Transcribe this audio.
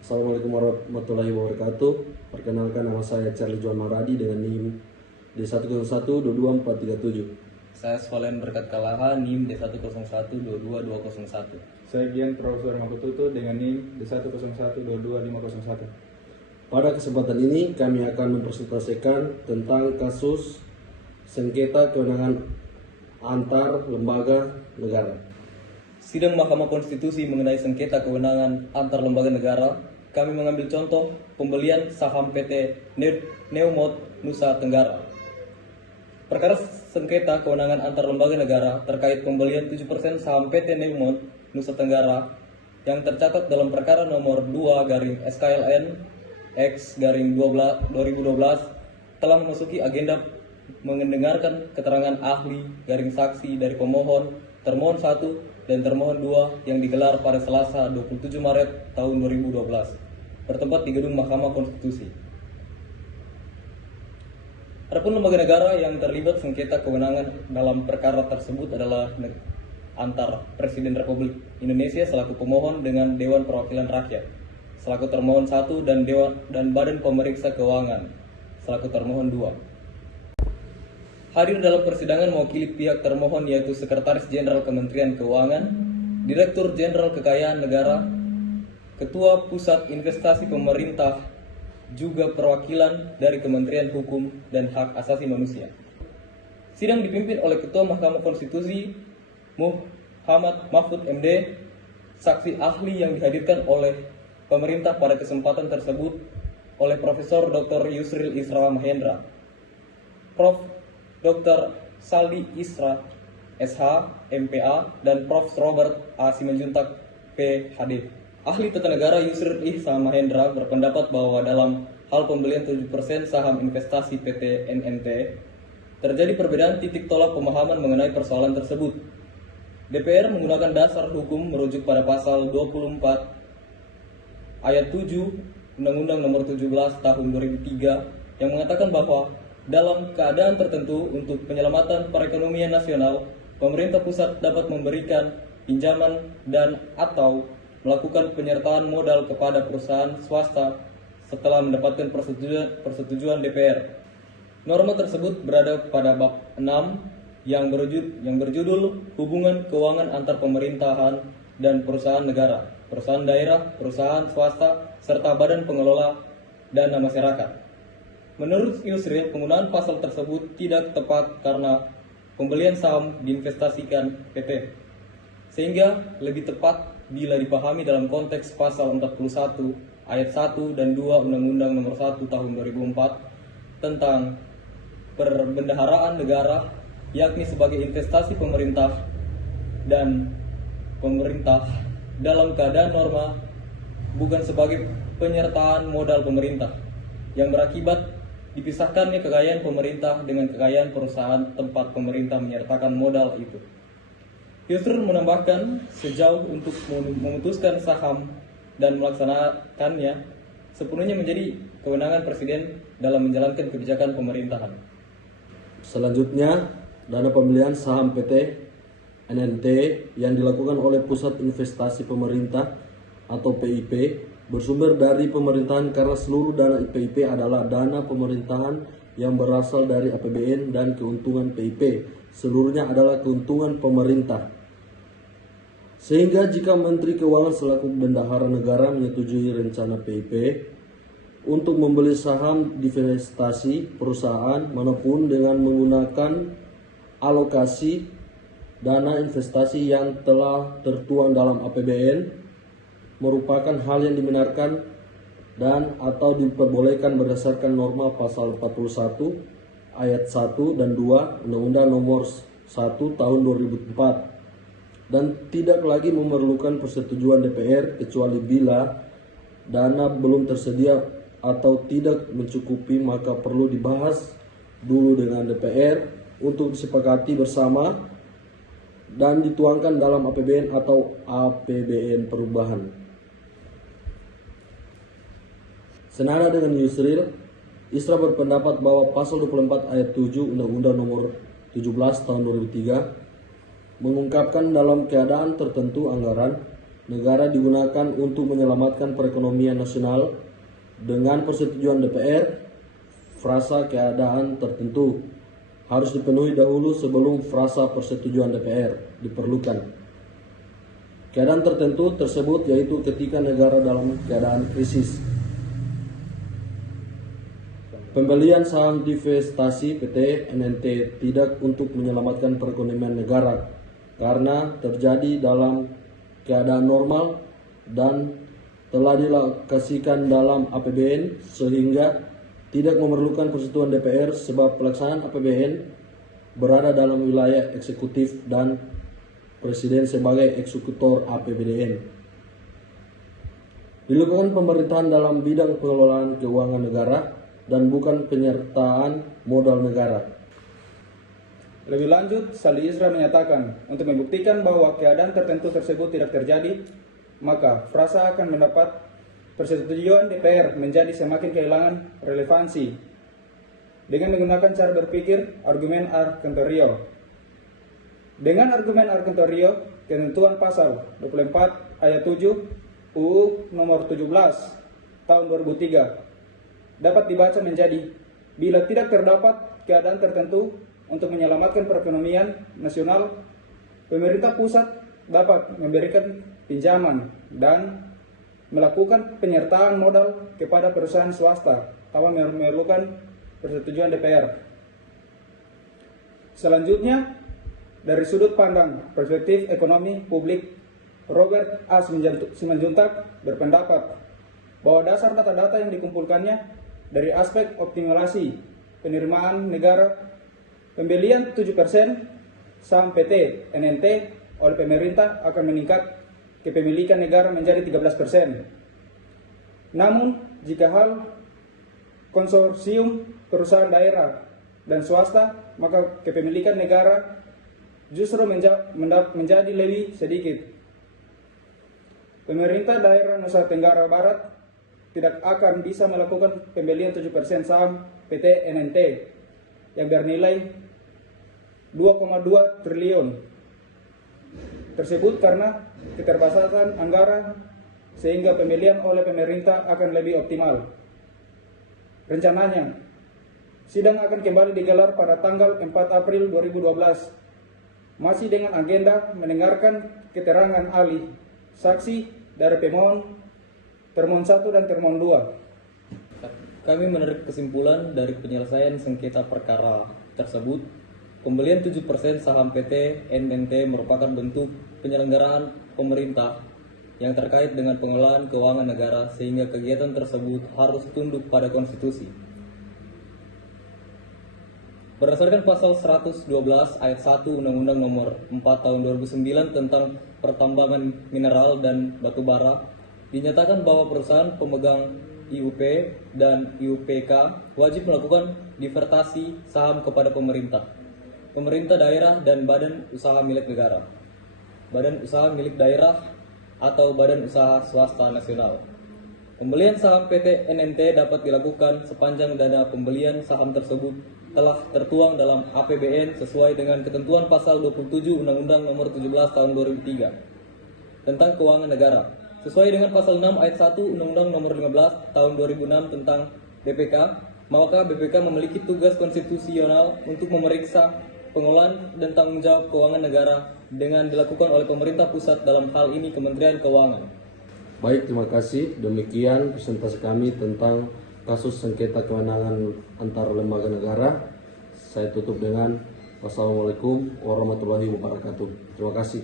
Assalamualaikum warahmatullahi wabarakatuh. Perkenalkan, nama saya Charlie Juan Maradi dengan NIM D101-22437. Saya Svalen Berkat Kalaha, NIM D101-22201. Saya Gian Profesor Makututu dengan NIM D101-22501. Pada kesempatan ini kami akan mempresentasikan tentang kasus sengketa kewenangan antar lembaga negara. Sidang Mahkamah Konstitusi mengenai sengketa kewenangan antar lembaga negara, kami mengambil contoh pembelian saham PT Neumot Nusa Tenggara. Perkara sengketa kewenangan antar lembaga negara terkait pembelian 7% saham PT Neumot Nusa Tenggara yang tercatat dalam perkara nomor 2/SKLN X/2012 telah memasuki agenda mendengarkan keterangan ahli saksi dari pemohon, termohon 1 dan termohon 2 yang digelar pada Selasa 27 Maret tahun 2012 bertempat di gedung Mahkamah Konstitusi. Adapun lembaga negara yang terlibat sengketa kewenangan dalam perkara tersebut adalah antar Presiden Republik Indonesia selaku pemohon dengan Dewan Perwakilan Rakyat selaku termohon 1 dan Badan Pemeriksa Keuangan selaku termohon 2. Hadir dalam persidangan mewakili pihak termohon yaitu Sekretaris Jenderal Kementerian Keuangan, Direktur Jenderal Kekayaan Negara, Ketua Pusat Investasi Pemerintah, juga perwakilan dari Kementerian Hukum dan Hak Asasi Manusia. Sidang dipimpin oleh Ketua Mahkamah Konstitusi Muhammad Mahfud MD, saksi ahli yang dihadirkan oleh pemerintah pada kesempatan tersebut oleh Profesor Dr. Yusril Isra Mahendra, Prof. Dr. Saldi Isra, SH, MPA, dan Prof. Robert A. Simanjuntak, PhD. Ahli Tata Negara Yusril Isra Mahendra berpendapat bahwa dalam hal pembelian 7% saham investasi PT NNT, terjadi perbedaan titik tolak pemahaman mengenai persoalan tersebut. DPR menggunakan dasar hukum merujuk pada pasal 24 ayat 7 Undang-Undang Nomor 17 Tahun 2003 yang mengatakan bahwa dalam keadaan tertentu untuk penyelamatan perekonomian nasional, pemerintah pusat dapat memberikan pinjaman dan atau melakukan penyertaan modal kepada perusahaan swasta setelah mendapatkan persetujuan DPR. Norma tersebut berada pada bab 6 yang berjudul Hubungan Keuangan Antar Pemerintahan dan Perusahaan Negara, Perusahaan Daerah, Perusahaan Swasta, serta Badan Pengelola Dana Masyarakat. Menurut Yusril, penggunaan pasal tersebut tidak tepat karena pembelian saham diinvestasikan PT, sehingga lebih tepat bila dipahami dalam konteks pasal 41 ayat 1 dan 2 Undang-Undang Nomor 1 Tahun 2004 tentang perbendaharaan negara, yakni sebagai investasi pemerintah dan pemerintah dalam keadaan norma, bukan sebagai penyertaan modal pemerintah yang berakibat dipisahkannya kekayaan pemerintah dengan kekayaan perusahaan tempat pemerintah menyertakan modal itu. Yusril menambahkan, sejauh untuk memutuskan saham dan melaksanakannya sepenuhnya menjadi kewenangan Presiden dalam menjalankan kebijakan pemerintahan. Selanjutnya, dana pembelian saham PT NNT yang dilakukan oleh Pusat Investasi Pemerintah atau PIP bersumber dari pemerintahan karena seluruh dana PIP adalah dana pemerintahan yang berasal dari APBN dan keuntungan PIP seluruhnya adalah keuntungan pemerintah. Sehingga jika Menteri Keuangan selaku bendahara negara menyetujui rencana PIP untuk membeli saham divestasi perusahaan manapun dengan menggunakan alokasi dana investasi yang telah tertuang dalam APBN, merupakan hal yang dibenarkan dan atau diperbolehkan berdasarkan norma pasal 41 ayat 1 dan 2 Undang-Undang Nomor 1 Tahun 2004 dan tidak lagi memerlukan persetujuan DPR kecuali bila dana belum tersedia atau tidak mencukupi, maka perlu dibahas dulu dengan DPR untuk disepakati bersama dan dituangkan dalam APBN atau APBN perubahan. Senada dengan Yusril, Isra berpendapat bahwa pasal 24 ayat 7 Undang-Undang Nomor 17 Tahun 2003 mengungkapkan dalam keadaan tertentu anggaran negara digunakan untuk menyelamatkan perekonomian nasional dengan persetujuan DPR, frasa keadaan tertentu harus dipenuhi dahulu sebelum frasa persetujuan DPR diperlukan. Keadaan tertentu tersebut yaitu ketika negara dalam keadaan krisis. Pembelian saham divestasi PT NNT tidak untuk menyelamatkan perekonomian negara karena terjadi dalam keadaan normal dan telah dilokasikan dalam APBN sehingga tidak memerlukan persetujuan DPR sebab pelaksanaan APBN berada dalam wilayah eksekutif dan Presiden sebagai eksekutor APBN. Dilakukan pemerintahan dalam bidang pengelolaan keuangan negara dan bukan penyertaan modal negara. Lebih lanjut, Saldi Isra menyatakan, untuk membuktikan bahwa keadaan tertentu tersebut tidak terjadi, maka frasa akan mendapat persetujuan DPR menjadi semakin kehilangan relevansi dengan menggunakan cara berpikir argumen Argentorio. Dengan argumen Argentorio, ketentuan pasal 24 ayat 7 UU nomor 17 tahun 2003 dapat dibaca menjadi, bila tidak terdapat keadaan tertentu untuk menyelamatkan perekonomian nasional, pemerintah pusat dapat memberikan pinjaman dan melakukan penyertaan modal kepada perusahaan swasta tanpa memerlukan persetujuan DPR. Selanjutnya, dari sudut pandang perspektif ekonomi publik, Robert A. Simanjuntak berpendapat bahwa dasar data-data yang dikumpulkannya dari aspek optimalisasi penerimaan negara, pembelian 7% saham PT NNT oleh pemerintah akan meningkat kepemilikan negara menjadi 13%. Namun, jika hal konsorsium perusahaan daerah dan swasta, maka kepemilikan negara justru menjadi lebih sedikit. Pemerintah daerah Nusa Tenggara Barat tidak akan bisa melakukan pembelian 7% saham PT NNT yang bernilai 2,2 triliun tersebut karena keterbatasan anggaran, sehingga pembelian oleh pemerintah akan lebih optimal. Rencananya, sidang akan kembali digelar pada tanggal 4 April 2012 masih dengan agenda mendengarkan keterangan ahli saksi dari pemohon termohon 1 dan termohon 2. Kami menarik kesimpulan dari penyelesaian sengketa perkara tersebut, pembelian 7% saham PT NNT merupakan bentuk penyelenggaraan pemerintah yang terkait dengan pengelolaan keuangan negara, sehingga kegiatan tersebut harus tunduk pada konstitusi. Berdasarkan pasal 112 ayat 1 Undang-Undang Nomor 4 Tahun 2009 tentang pertambangan mineral dan batu bara, dinyatakan bahwa perusahaan pemegang IUP dan IUPK wajib melakukan divertasi saham kepada pemerintah daerah dan badan usaha milik negara, badan usaha milik daerah atau badan usaha swasta nasional. Pembelian saham PT NNT dapat dilakukan sepanjang dana pembelian saham tersebut telah tertuang dalam APBN sesuai dengan ketentuan pasal 27 Undang-Undang Nomor 17 Tahun 2003 tentang Keuangan Negara, sesuai dengan pasal 6 ayat 1 Undang-Undang Nomor 15 Tahun 2006 tentang BPK, maka BPK memiliki tugas konstitusional untuk memeriksa pengelolaan dan tanggung jawab keuangan negara dengan dilakukan oleh pemerintah pusat, dalam hal ini Kementerian Keuangan. Baik, terima kasih. Demikian presentasi kami tentang kasus sengketa kewenangan antar lembaga negara. Saya tutup dengan wassalamualaikum warahmatullahi wabarakatuh. Terima kasih.